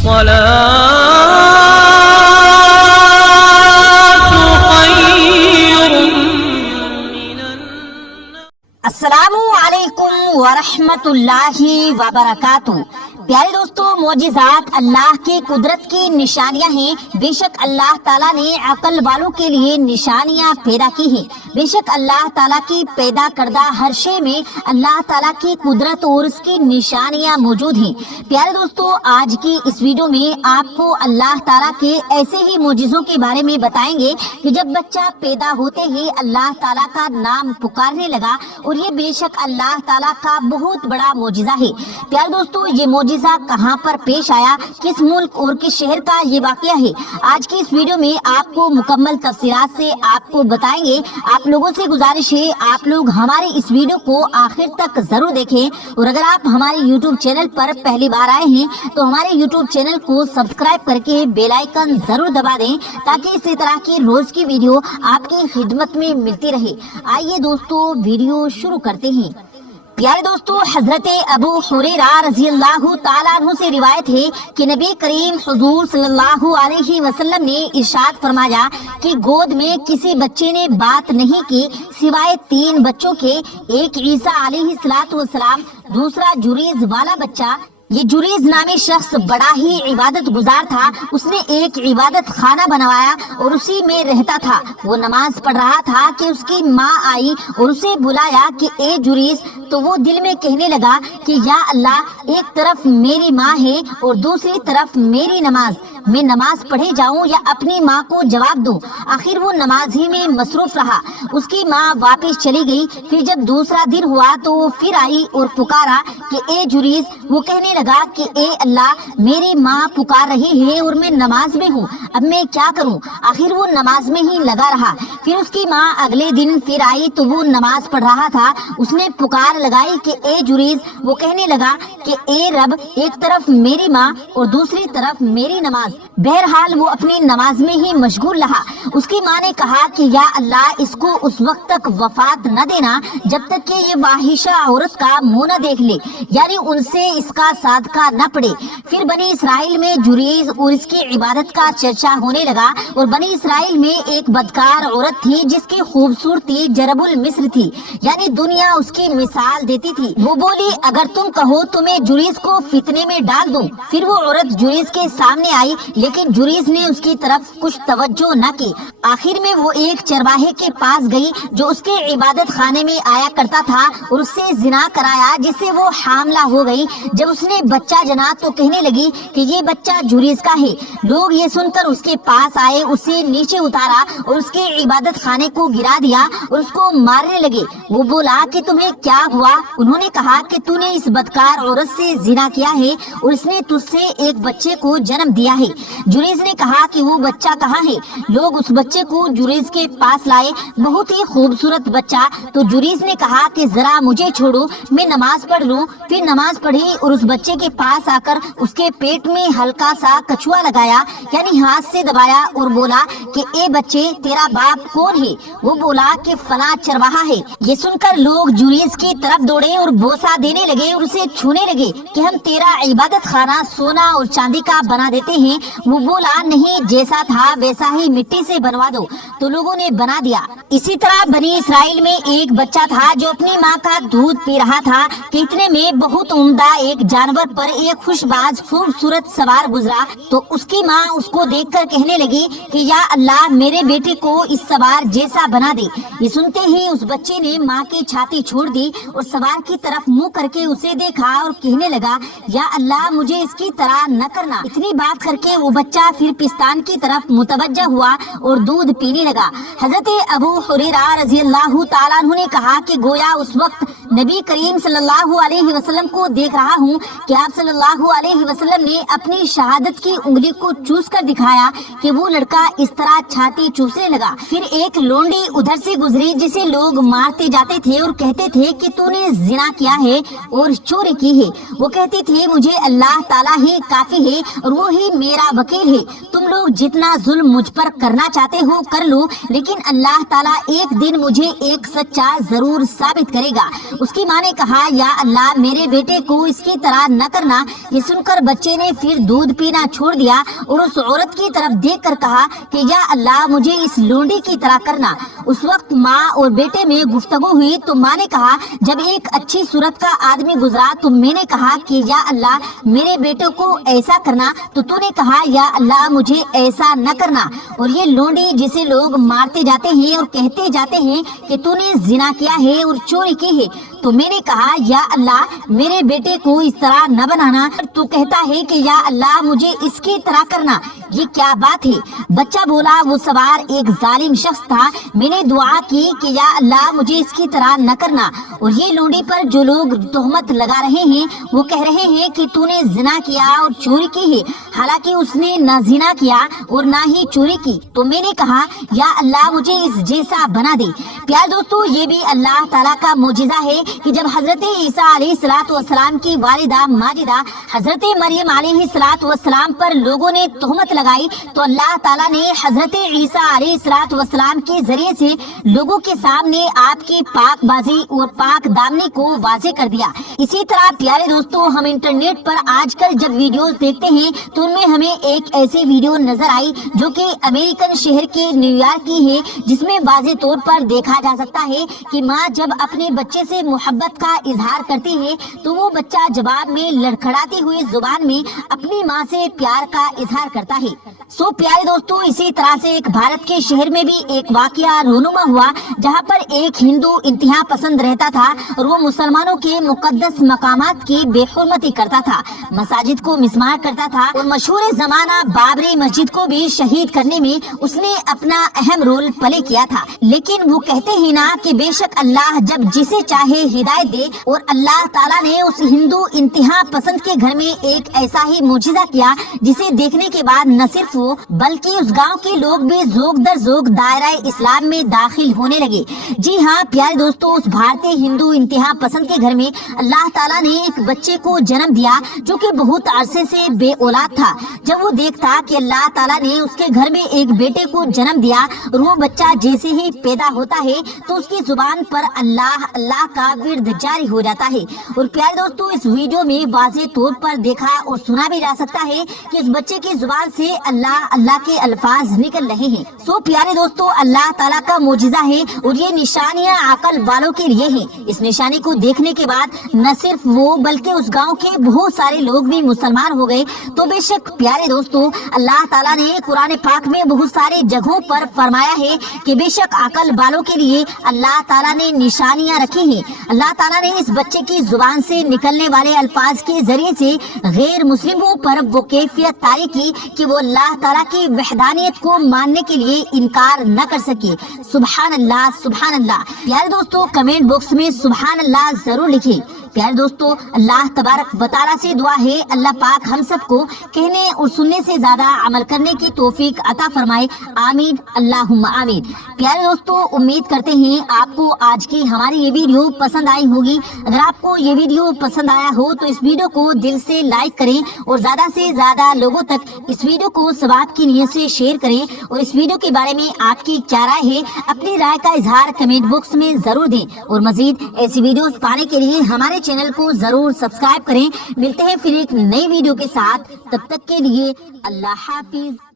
अस्सलामु अलैकुम वरहमतुल्लाहि वबरकातुहू। प्यारे दोस्तों, मौजिज़ात अल्लाह की कुदरत की निशानियां हैं। बेशक अल्लाह ताला ने अक्ल वालों के लिए निशानियां पैदा की हैं। बेशक अल्लाह ताला की पैदा करदा हर शे में अल्लाह ताला की कुदरत और उसकी निशानियां मौजूद हैं। प्यारे दोस्तों, आज की इस वीडियो में आपको अल्लाह ताला के ऐसे ही मौजिज़ों के बारे में बताएंगे कि जब बच्चा पैदा होते ही अल्लाह ताला का नाम पुकारने लगा, और ये बेशक अल्लाह ताला का बहुत बड़ा मौजिज़ा है। प्यारे दोस्तों, ये मौजिज़ा कहाँ पर पेश आया, किस मुल्क और किस शहर का ये वाक़या है, आज की इस वीडियो में आपको मुकम्मल तफसीलात से आपको बताएंगे। आप लोगों से गुजारिश है, आप लोग हमारे इस वीडियो को आखिर तक जरूर देखें, और अगर आप हमारे यूट्यूब चैनल पर पहली बार आए हैं तो हमारे यूट्यूब चैनल को सब्सक्राइब करके बेल आइकन जरूर दबा दें, ताकि इसी तरह की रोज की वीडियो आपकी खिदमत में मिलती रहे। आइए दोस्तों, वीडियो शुरू करते हैं। प्यारे दोस्तों, हजरत अबू हुरैरा रज़ियल्लाहु ताला अन्हु से रिवायत है कि नबी करीम हुजूर सल्लल्लाहु अलैहि वसल्लम ने इरशाद फरमाया कि गोद में किसी बच्चे ने बात नहीं की सिवाय 3 बच्चों के। एक ईसा अलैहिस्सलातु वस्सलाम, दूसरा जुरीज वाला बच्चा। ये जुरीज नामी शख्स बड़ा ही इबादत गुजार था। उसने एक इबादत खाना बनवाया और उसी में रहता था। वो नमाज पढ़ रहा था कि उसकी माँ आई और उसे बुलाया कि ए जुरीज। तो वो दिल में कहने लगा कि या अल्लाह, एक तरफ मेरी माँ है और दूसरी तरफ मेरी नमाज, मैं नमाज पढ़े जाऊं या अपनी माँ को जवाब दूं। आखिर वो नमाज ही में मसरूफ रहा। उसकी माँ वापस चली गई। फिर जब दूसरा दिन हुआ तो वो फिर आई और पुकारा कि ए जुरीज। वो कहने लगा कि ए अल्लाह, मेरी माँ पुकार रही है और मैं नमाज में हूँ, अब मैं क्या करूँ। आखिर वो नमाज में ही लगा रहा। फिर उसकी माँ अगले दिन फिर आई तो वो नमाज पढ़ रहा था। उसने पुकार लगाई कि ए जुरीज। वो कहने लगा कि ए रब, एक तरफ मेरी माँ और दूसरी तरफ मेरी नमाज। बहरहाल वो अपनी नमाज में ही मशगूल रहा। उसकी माँ ने कहा कि या अल्लाह, इसको उस वक्त तक वफात न देना जब तक कि ये वाहिशा औरत का मुंह न देख ले, यानी उनसे इसका सादका न पड़े। फिर बनी इसराइल में जुरीज और इसकी इबादत का चर्चा होने लगा। और बनी इसराइल में एक बदकार औरत थी जिसकी खूबसूरती जरबुल मिस्र थी, यानी दुनिया उसकी मिसाल देती थी। वो बोली, अगर तुम कहो तो मैं जुरीज को फितने में डाल दूं। फिर वो औरत जुरीज के सामने आई, लेकिन जुरीज ने उसकी तरफ कुछ तवज्जो न की। आखिर में वो एक चरवाहे के पास गई जो उसके इबादत खाने में आया करता था, और उससे जिना कराया, जिससे वो हामला हो गई। जब उसने बच्चा जना तो कहने लगी कि ये बच्चा जुरीज का है। लोग ये सुनकर उसके पास आए, उसे नीचे उतारा और उसके इबादत खाने को गिरा दिया और उसको मारने लगे। वो बोला कि तुम्हें क्या हुआ। उन्होंने कहा कि तूने इस बदकार औरत से जिना किया है और इसने तुझसे एक बच्चे को जन्म दिया है। जुरीज ने कहा कि वो बच्चा कहाँ है। लोग उस बच्चे को जुरीज के पास लाए, बहुत ही खूबसूरत बच्चा। तो जुरीज ने कहा कि जरा मुझे छोड़ो, मैं नमाज पढ़ लूं। फिर नमाज पढ़ी और उस बच्चे के पास आकर उसके पेट में हल्का सा कछुआ लगाया, यानी हाथ से दबाया, और बोला कि ए बच्चे, तेरा बाप कौन है। वो बोला कि फला चरवाहा है। ये सुनकर लोग जुरीज की तरफ दौड़े और बोसा देने लगे और उसे छूने लगे कि हम तेरा इबादत खाना सोना और चांदी का बना देते हैं। वो बोला, नहीं, जैसा था वैसा ही मिट्टी से बनवा दो। तो लोगों ने बना दिया। इसी तरह बनी इसराइल में एक बच्चा था जो अपनी माँ का दूध पी रहा था कि इतने में बहुत उम्दा एक जानवर पर एक खुशबाज खूबसूरत सवार गुजरा। तो उसकी माँ उसको देखकर कहने लगी कि या अल्लाह, मेरे बेटे को इस सवार जैसा बना दे। ये सुनते ही उस बच्चे ने माँ की छाती छोड़ दी और सवार की तरफ मुंह करके उसे देखा और कहने लगा, या अल्लाह, मुझे इसकी तरह न करना। इतनी बात करके वो बच्चा फिर पिस्तान की तरफ मुतवज्जा हुआ और दूध पीने लगा। हजरत अबू हुरैरा रज़ियल्लाहु ताला अन्हु ने कहा कि गोया उस वक्त नबी करीम सल्लल्लाहु अलैहि वसल्लम को देख रहा हूँ कि आप सल्लल्लाहु अलैहि वसल्लम ने अपनी शहादत की उंगली को चूस कर दिखाया कि वो लड़का इस तरह छाती चूसने लगा। फिर एक लोंडी उधर से गुजरी जिसे लोग मारते जाते थे और कहते थे कि तूने जिना किया है और चोरी की है। वो कहते थे, मुझे अल्लाह ताला ही काफी है और वो ही मेरा वकील है। तुम लोग जितना जुल्म मुझ पर करना चाहते हो कर लो, लेकिन अल्लाह ताला एक दिन मुझे एक सच्चा जरूर साबित करेगा। اس کی ماں نے کہا یا اللہ میرے بیٹے کو اس کی طرح نہ کرنا۔ یہ سن کر بچے نے پھر دودھ پینا چھوڑ دیا اور اس عورت کی طرف دیکھ کر کہا کہ یا اللہ مجھے اس لونڈی کی طرح کرنا۔ اس وقت ماں اور بیٹے میں گفتگو ہوئی تو ماں نے کہا جب ایک اچھی صورت کا آدمی گزرا تو میں نے کہا کہ یا اللہ میرے بیٹے کو ایسا کرنا، تو نے کہا یا اللہ مجھے ایسا نہ کرنا۔ اور یہ لونڈی جسے لوگ مارتے جاتے ہیں اور کہتے جاتے ہیں کہ تو نے زنا کیا ہے اور چوری کی ہے، تو میں نے کہا یا اللہ میرے بیٹے کو اس طرح نہ بنانا، تو کہتا ہے کہ یا اللہ مجھے اس کی طرح کرنا۔ یہ کیا بات ہے؟ بچہ بولا وہ سوار ایک ظالم شخص تھا، میں نے دعا کی کہ یا اللہ مجھے اس کی طرح نہ کرنا۔ اور یہ لونڈی پر جو لوگ تہمت لگا رہے ہیں وہ کہہ رہے ہیں کہ تو نے زنا کیا اور چوری کی ہے، حالانکہ اس نے نہ زنا کیا اور نہ ہی چوری کی۔ تو میں نے کہا یا اللہ مجھے اس جیسا بنا دے۔ پیارے دوستو یہ بھی اللہ تعالیٰ کا معجزہ ہے کہ جب حضرت عیسیٰ علیہ السلام کی والدہ ماجدہ حضرت مریم علیہ السلام پر لوگوں نے تہمت لگائی تو اللہ تعالیٰ نے حضرت عیسیٰ علیہ السلام کے ذریعے سے لوگوں کے سامنے آپ کی پاک بازی اور پاک دامنی کو واضح کر دیا۔ اسی طرح پیارے دوستو ہم انٹرنیٹ پر آج کل جب ویڈیوز دیکھتے ہیں تو ان میں ہمیں ایک ایسی ویڈیو نظر آئی جو کہ امریکن شہر کے نیو یارک کی ہے، جس میں واضح طور پر دیکھا جا سکتا ہے کہ ماں جب اپنے بچے سے محبت کا اظہار کرتی ہے تو وہ بچہ جواب میں لڑکھڑاتی ہوئی زبان میں اپنی ماں سے پیار کا اظہار کرتا ہے۔ سو پیارے دوستو اسی طرح سے ایک بھارت کے شہر میں بھی ایک واقعہ رونما ہوا جہاں پر ایک ہندو انتہا پسند رہتا تھا اور وہ مسلمانوں کے مقدس مقامات کی بے حرمتی کرتا تھا، مساجد کو مسمار کرتا تھا اور مشہور زمانہ بابری مسجد کو بھی شہید کرنے میں اس نے اپنا اہم رول پلے کیا تھا۔ لیکن وہ کہتے ہیں نا کہ بے شک اللہ جب جسے چاہے ہدایت دے، اور اللہ تعالیٰ نے اس ہندو انتہا پسند کے گھر میں ایک ایسا ہی معجزہ کیا جسے دیکھنے کے بعد نہ صرف وہ بلکہ اس گاؤں کے لوگ بھی ذوق در ذوق دائرہ اسلام میں داخل ہونے لگے۔ جی ہاں پیارے دوستو اس بھارتی ہندو انتہا پسند کے گھر میں اللہ تعالیٰ نے ایک بچے کو جنم دیا جو کہ بہت عرصے سے بے اولاد تھا۔ جب وہ دیکھتا کہ اللہ تعالیٰ نے اس کے گھر میں ایک بیٹے کو جنم دیا اور وہ بچہ جیسے ہی پیدا ہوتا ہے تو اس کی زبان پر اللہ اللہ کا ورد جاری ہو جاتا ہے۔ اور پیارے دوستو اس ویڈیو میں واضح طور پر دیکھا اور سنا بھی جا سکتا ہے کہ اس بچے کی زبان سے اللہ اللہ کے الفاظ نکل رہے ہیں۔ سو پیارے دوستو اللہ تعالیٰ کا معجزہ ہے اور یہ نشانیاں عقل والوں کے لیے ہیں۔ اس نشانی کو دیکھنے کے بعد نہ صرف وہ بلکہ اس گاؤں کے بہت سارے لوگ بھی مسلمان ہو گئے۔ تو بے شک پیارے دوستو اللہ تعالیٰ نے قرآن پاک میں بہت سارے جگہوں پر فرمایا ہے کہ بے شک عقل والوں کے لیے اللہ تعالیٰ نے نشانیاں رکھی ہیں۔ اللہ تعالیٰ نے اس بچے کی زبان سے نکلنے والے الفاظ کے ذریعے سے غیر مسلموں پر وہ کیفیت طاری کی کہ وہ اللہ تعالیٰ کی وحدانیت کو ماننے کے لیے انکار نہ کر سکے۔ سبحان اللہ سبحان اللہ۔ پیارے دوستو کمنٹ باکس میں سبحان اللہ ضرور لکھیں۔ پیارے دوستو اللہ تبارک و تعالیٰ سے دعا ہے اللہ پاک ہم سب کو کہنے اور سننے سے زیادہ عمل کرنے کی توفیق عطا فرمائے، آمین اللہم آمین۔ پیارے دوستو امید کرتے ہیں آپ کو آج کی ہماری یہ ویڈیو پسند آئی ہوگی۔ اگر آپ کو یہ ویڈیو پسند آیا ہو تو اس ویڈیو کو دل سے لائک کریں اور زیادہ سے زیادہ لوگوں تک اس ویڈیو کو ثواب کی نیت سے شیئر کریں، اور اس ویڈیو کے بارے میں آپ کی کیا رائے ہے اپنی رائے کا اظہار کمنٹ باکس میں ضرور دیں، اور مزید ایسی ویڈیوز پانے کے لیے ہمارے چینل کو ضرور سبسکرائب کریں۔ ملتے ہیں پھر ایک نئی ویڈیو کے ساتھ، تب تک کے لیے اللہ حافظ۔